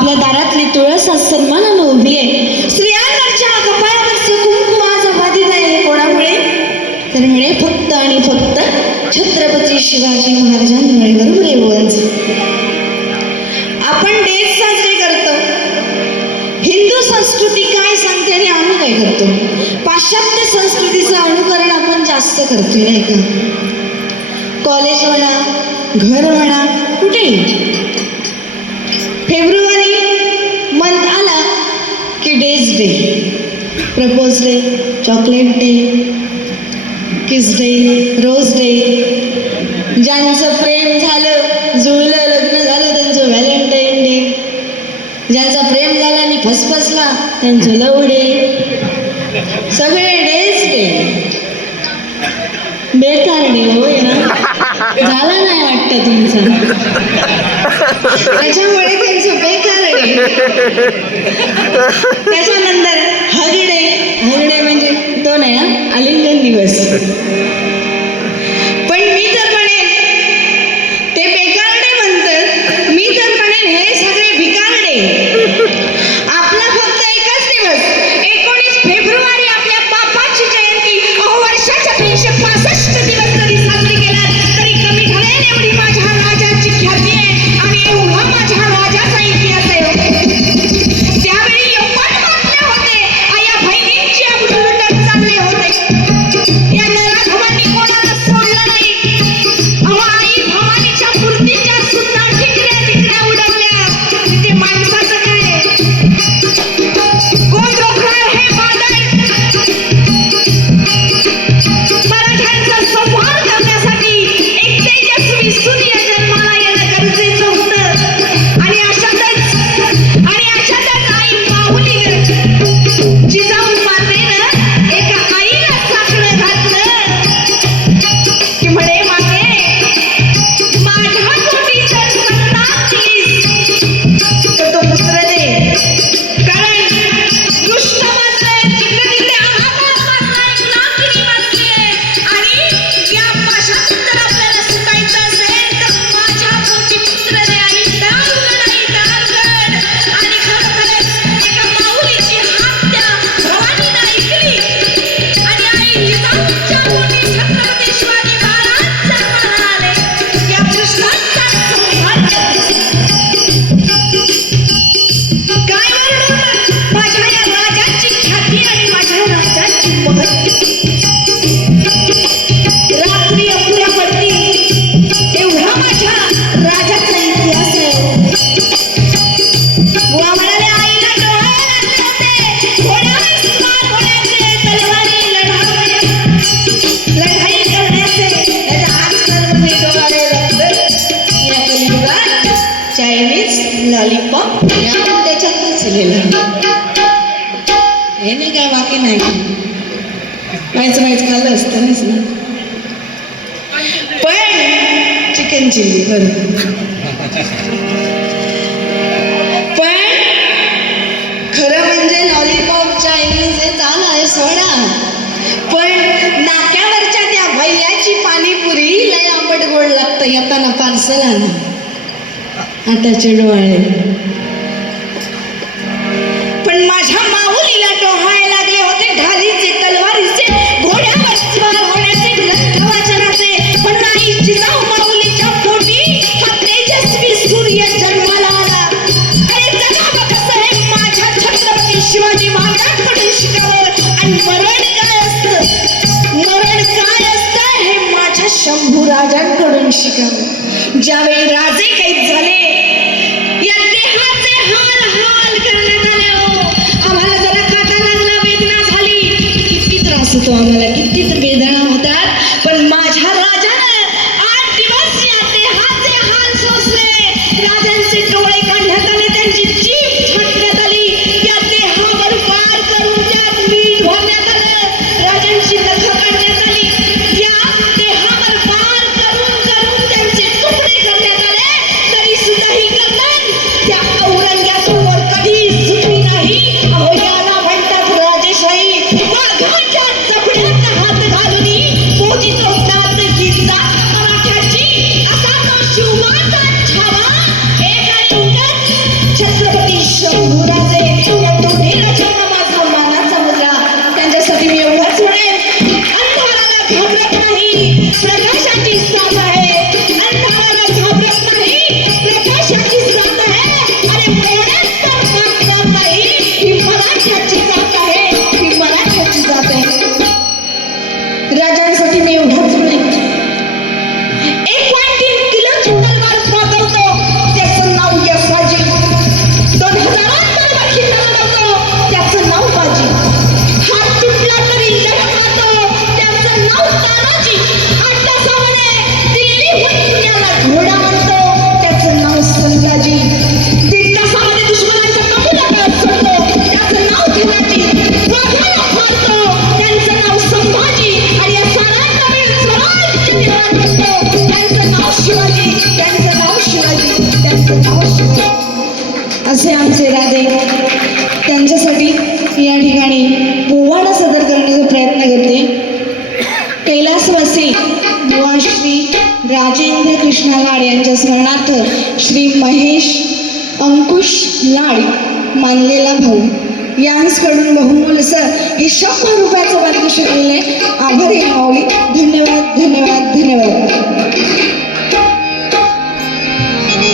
आपल्या दारातली तुळस आज सन्मानानं उभी आहे. स्त्रियांवरच्या कपाळावरचं कुंकू आज बाधित आहे. कोणामुळे? तर मिळे फक्त आणि फक्त छत्रपती शिवाजी महाराजांमुळे. बरोबर आहे बुवांचं. आपण डेज साजरे करतो. हिंदू संस्कृती काय सांगते आणि आम्ही काय करतो? पाश्चात्य संस्कृतीचं अनुकरण आपण जास्त करतोय नाही का? कॉलेज म्हणा, घर म्हणा, कुठेही फेब्रुवारी मंथ आला की days day, propose day, chocolate day, kiss day, rose day. ज्यांचं प्रेम झालं, जुळलं, लग्न झालं त्यांचं व्हॅलेंटाईन डे. ज्यांचा प्रेम झाला आणि फसफसला त्यांचं लव डे. सगळे डेज डे. बेकार डे होय ना? झाला नाही वाटतं तुमचा, त्याच्यामुळे त्यांचं बेकार डे. त्याच्यानंतर हग डे. हग डे म्हणजे तो नाही ना, आलिंगन दिवस. पण मी तर म्हणेन ते बेकार डे म्हणतात, मी तर म्हणेन हे सगळे भिकार डे. आपला फक्त एकच दिवस 19 फेब्रुवारी आपल्या बापाची जयंती. वर्षाच्या 365 दिवस जरी साजरी केला तरी कमी ठरेल एवढी माझ्या राजाची ख्याती आहे आणि एवढा माझ्या राजाचा इतिहास आहे. त्यावेळी यप्पट बातम्या होते, आया बहिणींची अवलुंडन चालले होते. या नराधमांनी कोणाला सोडलं नाही. आई भवानीच्या मूर्तीच्या सुद्धा टिकऱ्या उडवल्या. तिथे माणसाचं काय? कोण रोखणार हे वादळ? मराठ्यांचा संहार करण्यासाठी एक तेजस्वी सूर्य जन्माला येणं गरजेचं होतं. आणि अशातच आई माऊली जिजाऊ मातेनं एका आईला साकडं घातलं की म्हणे माते, माझ्या पोटी जर संतान दिलीस तर तो पुत्र दे. कारण दुष्ट मात्र जिकडे तिकडे हाहाकार माजलाय, गुलामगिरी माजलीय आणि या पाशातून जर आपल्याला सुटायचं असेल तर माझ्या पोटी पुत्र दे. आणि दारुगड. आणि खरोखरच एका माऊलीची हत्या भवानीनं ऐकली आणि आई जिजाऊच्या पोटी छत्रपती शिवाजी महाराज जन्माला आले. या कृष्णाचा संहार काय वर्णन माझ्या या राजाची ख्याती आणि माझ्या राजाची महती. रात्री अपुऱ्या पडती एवढा माझ्या राजाचा इतिहास आहे. बुवा म्हणाले, आईला डोळे लागले होते, घोड्यावर स्वार होण्याचे, तलवारी लढाई करण्याचे. त्याच्या आजकाल डोळे लागतात. या कलियुगात चायनीज लॉलीपॉप त्याच्यातच हे नाही काय, बाकी नाही. माहीत खाल्लं असतानाच ना. पण चिकन चिल्ली बरं. पण खरं म्हणजे लॉलीपॉप चायनीज हे चालू आहे सोडा. पण नाक्यावरच्या त्या भैयाची पाणीपुरी लय आंबट गोड लागतं. येताना पार्सल आणा. आताचे डोळे. पण माझ्या माऊलीला डोहाळे लागले होते ढालीचे, तलवारीचे, घोड्यावर स्वार होण्याचे, ग्रंथ वाचनाचे. पण नाही, जिजाऊ माऊलीच्या पोटी हा तेजस्वी सूर्य जन्माला आला. अरे जगावं कसं हे माझ्या छत्रपती शिवाजी महाराजांकडून शिकावं. आणि मरण काय असतं, मरण काय असतं हे माझ्या शंभू राजांकडून शिकावं. ज्यावेळी राजे कैद झाले, या देहाचे हाल हाल करण्यात आले. आम्हाला जरा काटा लागला, वेदना झाली, किती त्रास होतो आम्हाला, किती वेदना होतात. पण माझ्या राजानं 8 दिवस या देहाचे हाल सोसले. राजांचे डोळे काढण्यात आले, त्यांची जीभ छाटण्यात आली, या देहावर वार करून त्यात मीठ भरण्यात आलं, राजांची नखं काढण्यात आली, या देहावर वार करून त्यांचे तुकडे करण्यात आले. तरी सुद्धा ही गर्दन त्या औरंग्यासमोर कधी झुकली नाही. अहो याला म्हणतात राजेशाही. वाघाच्या जबड्यात हात घालून असे आमचे राजे त्यांच्यासाठी या ठिकाणी पोवाडा सादर करण्याचा प्रयत्न करते. कैलासवासी बुवा श्री राजेंद्र कृष्णा लाड यांच्या स्मरणार्थ श्री महेश अंकुश लाड मानलेला भाऊ यांकडून बहुमूल्य असं हे 100 रुपयाचं पारितोषिक आलेलं आहे. आभारी आहे माऊली. धन्यवाद धन्यवाद धन्यवाद.